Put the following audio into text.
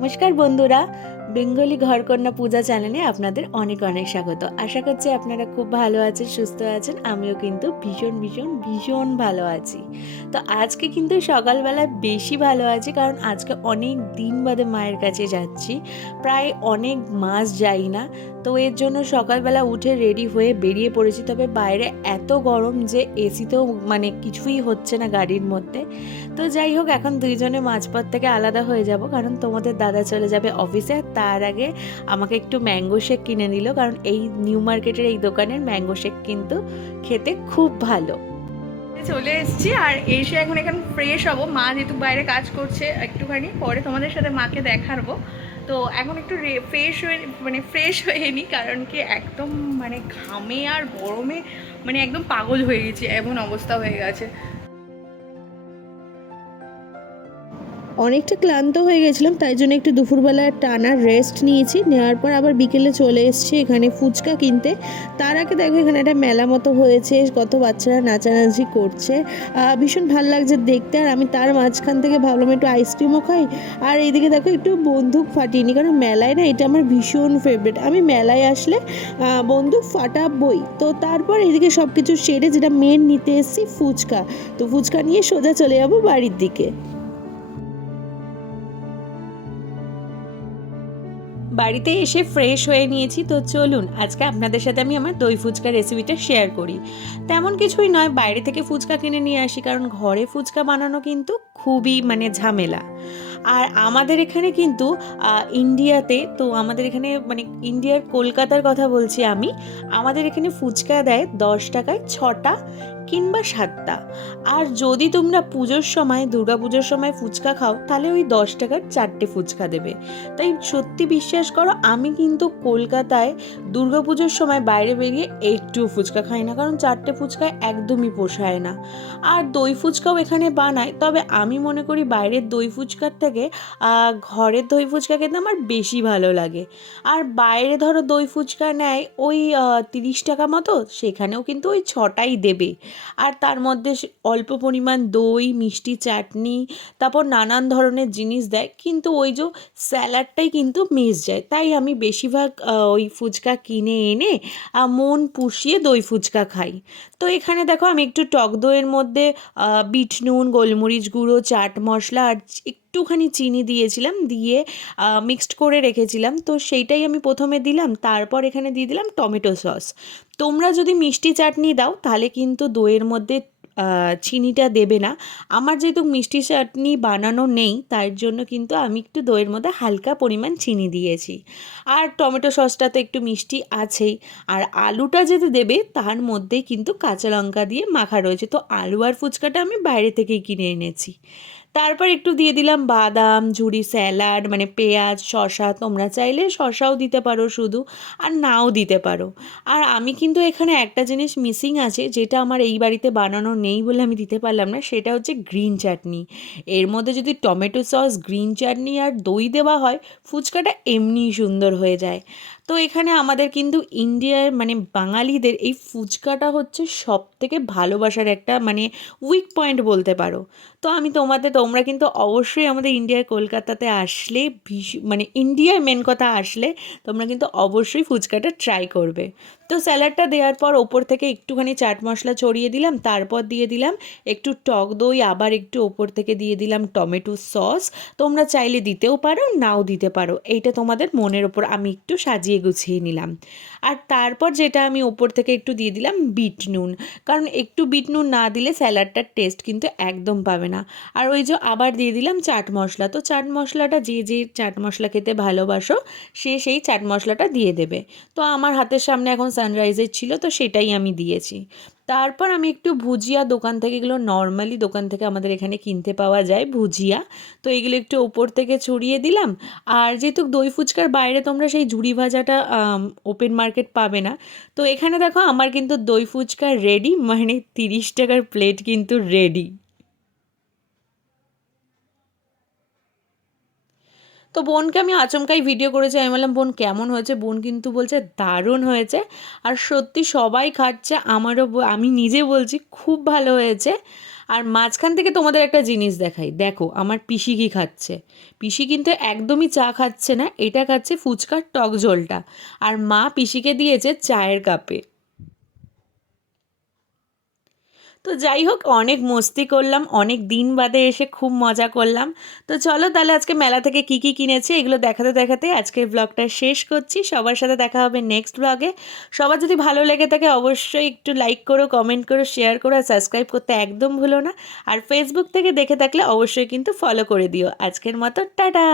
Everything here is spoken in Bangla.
নমস্কার বন্ধুরা। বেঙ্গলি ঘরকন্যা পূজা চ্যানেলে আপনাদের অনেক অনেক স্বাগত। আশা করছি আপনারা খুব ভালো আছেন, সুস্থ আছেন, আমিও কিন্তু ভীষণ ভীষণ ভীষণ ভালো আছি। তো আজকে কিন্তু সকালবেলায় বেশি ভালো আছি কারণ আজকে অনেক দিন বাদে মায়ের কাছে যাচ্ছি। প্রায় অনেক মাস যাই না, তো এর জন্য সকালবেলা উঠে রেডি হয়ে বেরিয়ে পড়েছি। তবে বাইরে এত গরম যে এসিতেও মানে কিছুই হচ্ছে না গাড়ির মধ্যে। তো যাই হোক, এখন দুইজনে মাঝপথ থেকে আলাদা হয়ে যাব কারণ তোমাদের দাদা চলে যাবে অফিসে তার আগে আমাকে একটু ম্যাঙ্গো শেক কিনে নিল, কারণ এই নিউ মার্কেটের এই দোকানের ম্যাঙ্গো শেক কিন্তু খেতে খুব ভালো। চলে এসেছি আর এসে এখন এখানে ফ্রেশ হব। মা যেহেতু বাইরে কাজ করছে একটুখানি, পরে তোমাদের সাথে মাকে দেখাবো। তো এখন একটু ফ্রেশ হয়ে মানে ফ্রেশ হয়ে নিই কারণ কি একদম মানে ঘামে আর গরমে মানে একদম পাগল হয়ে গেছি, এমন অবস্থা হয়ে গেছে। অনেকটা ক্লান্ত হয়ে গেছিলাম তাই জন্য একটু দুপুরবেলা টানা রেস্ট নিয়েছি। নেওয়ার পর আবার বিকেলে চলে এসেছি এখানে ফুচকা কিনতে। তার আগে দেখো এখানে একটা মেলা মতো হয়েছে কত বাচ্চারা নাচানাচি করছে। ভীষণ ভালো লাগছে দেখতে। আর আমি তার মাঝখান থেকে ভাবলাম একটু আইসক্রিমও খাই। আর এইদিকে দেখো একটু বন্দুক ফাটিনি কারণ মেলায় না এটা আমার ভীষণ ফেভারিট আমি মেলায় আসলে আহ, ফাটা বই তো তারপর এদিকে সব কিছু সেরে যেটা মেন নিতে এসেছি ফুচকা। তো ফুচকা নিয়ে সোজা চলে যাব বাড়ির দিকে। বাড়িতে এসে ফ্রেশ হয়ে নিয়েছি, তো চলুন আজকে আপনাদের সাথে আমি আমার দই ফুচকা রেসিপিটা শেয়ার করি। তেমন কিছুই নয়, বাইরে থেকে ফুচকা কিনে নিয়ে আসি, কারণ ঘরে ফুচকা বানানো কিন্তু খুবই মানে ঝামেলা। আর আমাদের এখানে কিন্তু ইন্ডিয়াতে, তো আমাদের এখানে মানে ইন্ডিয়ার কলকাতার কথা বলছি আমি, আমাদের এখানে ফুচকা দেয় দশ টাকায় ছটা কিংবা সাতটা। আর যদি তোমরা পুজোর সময় পুজোর সময় ফুচকা খাও, তাহলে ওই দশ টাকার চারটে ফুচকা দেবে। তাই সত্যি বিশ্বাস করো, আমি কিন্তু কলকাতায় দুর্গা পুজোর সময় বাইরে বেরিয়ে একটু ফুচকা খাই না। কারণ চারটে ফুচকা একদমই পোষায় না। আর দই ফুচকাও এখানে বানায়। তবে আমি মনে করি বাইরের দই ফুচকার থেকে ঘরের দই ফুচকা খেতে আমার বেশি ভালো লাগে। আর বাইরে ধরো দই ফুচকা নেয় ওই তিরিশ টাকা মতো, সেখানেও কিন্তু ওই ছটাই দেবে। আর তার মধ্যে অল্প পরিমাণ দই, মিষ্টি চাটনি, তারপর নানান ধরনের জিনিস দেয়। কিন্তু ওই যে স্যালাডটাই কিন্তু মিস যায়। তাই আমি বেশিরভাগ ওই ফুচকা কিনে এনে মন পুষিয়ে দই ফুচকা খাই। তো এখানে দেখো আমি একটু টক দইয়ের মধ্যে বিট নুন, গোলমরিচ গুঁড়ো, চাট মশলা আর একটুখানি চিনি দিয়েছিলাম, দিয়ে মিক্সড করে রেখেছিলাম। তো সেইটাই আমি প্রথমে দিলাম, তারপর এখানে দিয়ে দিলাম টমেটো সস। তোমরা যদি মিষ্টি চাটনি দাও, তাহলে কিন্তু দইয়ের মধ্যে চিনিটা দেবে না। আমার যেহেতু মিষ্টি চাটনি বানানো নেই, তার জন্য কিন্তু আমি একটু দইয়ের মধ্যে হালকা পরিমাণ চিনি দিয়েছি। আর টমেটো সসটা তো একটু মিষ্টি আছেই। আর আলুটা যেতে দেবে, তার মধ্যে কিন্তু কাঁচা লঙ্কা দিয়ে মাখা রয়েছে। তো আলু আর ফুচকাটা আমি বাইরে থেকেই কিনে এনেছি। তারপর একটু দিয়ে দিলাম বাদাম ঝুড়ি স্যালাড মানে পেঁয়াজ, শসা। তোমরা চাইলে শসাও দিতে পারো শুধু, আর নাও দিতে পারো। আর আমি কিন্তু এখানে একটা জিনিস মিসিং আছে, যেটা আমার এই বাড়িতে বানানো নেই বলে আমি দিতে পারলাম না, সেটা হচ্ছে গ্রিন চাটনি এর মধ্যে যদি টমেটো সস গ্রিন চাটনি আর দই দেওয়া হয়, ফুচকাটা এমনিই সুন্দর হয়ে যায়। তো এখানে আমাদের কিন্তু ইন্ডিয়ার মানে বাঙালিদের এই ফুচকাটা হচ্ছে সব থেকে ভালোবাসার একটা মানে উইক পয়েন্ট বলতে পারো। তো আমি তোমাদের তোমরা কিন্তু অবশ্যই আমাদের ইন্ডিয়ার কলকাতাতে আসলে মানে ইন্ডিয়ায় মেন কথা আসলে তোমরা কিন্তু অবশ্যই ফুচকাটা ট্রাই করবে। তো স্যালাডটা দেওয়ার পর ওপর থেকে একটুখানি চাট মশলা ছড়িয়ে দিলাম, তারপর দিয়ে দিলাম একটু টক দই, আবার একটু ওপর থেকে দিয়ে দিলাম টমেটো সস। তোমরা চাইলে দিতেও পারো, নাও দিতে পারো। এইটা তোমাদের মনের ওপর আমি একটু সাজিয়ে গুছিয়ে নিলাম। আর তারপর যেটা আমি ওপর থেকে একটু দিয়ে দিলাম বিট নুন কারণ একটু বিট নুন না দিলে স্যালাডটার টেস্ট কিন্তু একদম পাবে না। আর ওই যে আবার দিয়ে দিলাম চাট মশলা। তো চাট মশলাটা যে যে চাট মশলা খেতে ভালোবাসো, সে সেই চাট মশলাটা দিয়ে দেবে। তো আমার হাতের সামনে এখন সানরাইজের ছিল, তো সেটাই আমি দিয়েছি। তারপর আমি একটু ভুজিয়া দোকান থেকে, এগুলো নর্মালি দোকান থেকে আমাদের এখানে কিনতে পাওয়া যায় ভুজিয়া। তো এগুলো একটু ওপর থেকে ছড়িয়ে দিলাম। আর যেহেতু দই ফুচকার বাইরে তোমরা সেই ঝুড়ি ভাজাটা ওপেন মার্কেট পাবে না। তো এখানে দেখো আমার কিন্তু দই ফুচকা রেডি মানে তিরিশ টাকার প্লেট কিন্তু রেডি তো বোনকে আমি আচমকাই ভিডিও করেছি। আমি বললাম, বোন, কেমন হয়েছে? বোন কিন্তু বলছে, দারুণ হয়েছে। আর সত্যি সবাই খাচ্ছে। আমারও আমি নিজে বলছি, খুব ভালো হয়েছে। আর মাঝখান থেকে তোমাদের একটা জিনিস দেখাই। দেখো, আমার পিসি কি খাচ্ছে? পিসি কিন্তু একদমই চা খাচ্ছে না, এটা খাচ্ছে ফুচকার টক ঝোলটা। আর মা পিসিকে দিয়েছে চায়ের কাপে। তো যাই হোক, অনেক মস্তি করলাম, অনেক দিন বাদে এসে খুব মজা করলাম। তো চলো তাহলে আজকে মেলা থেকে কি কি কিনেছি এগুলো দেখাতে দেখাতে আজকের ব্লগটা শেষ করছি। সবার সাথে দেখা হবে নেক্সট ব্লগে সবার যদি ভালো লেগে থাকে অবশ্যই একটু লাইক করো কমেন্ট করো শেয়ার করো আর সাবস্ক্রাইব করতে একদম ভুলো না। আর ফেসবুক থেকে দেখে থাকলে অবশ্যই কিন্তু ফলো করে দিও। আজকের মতো, টাটা!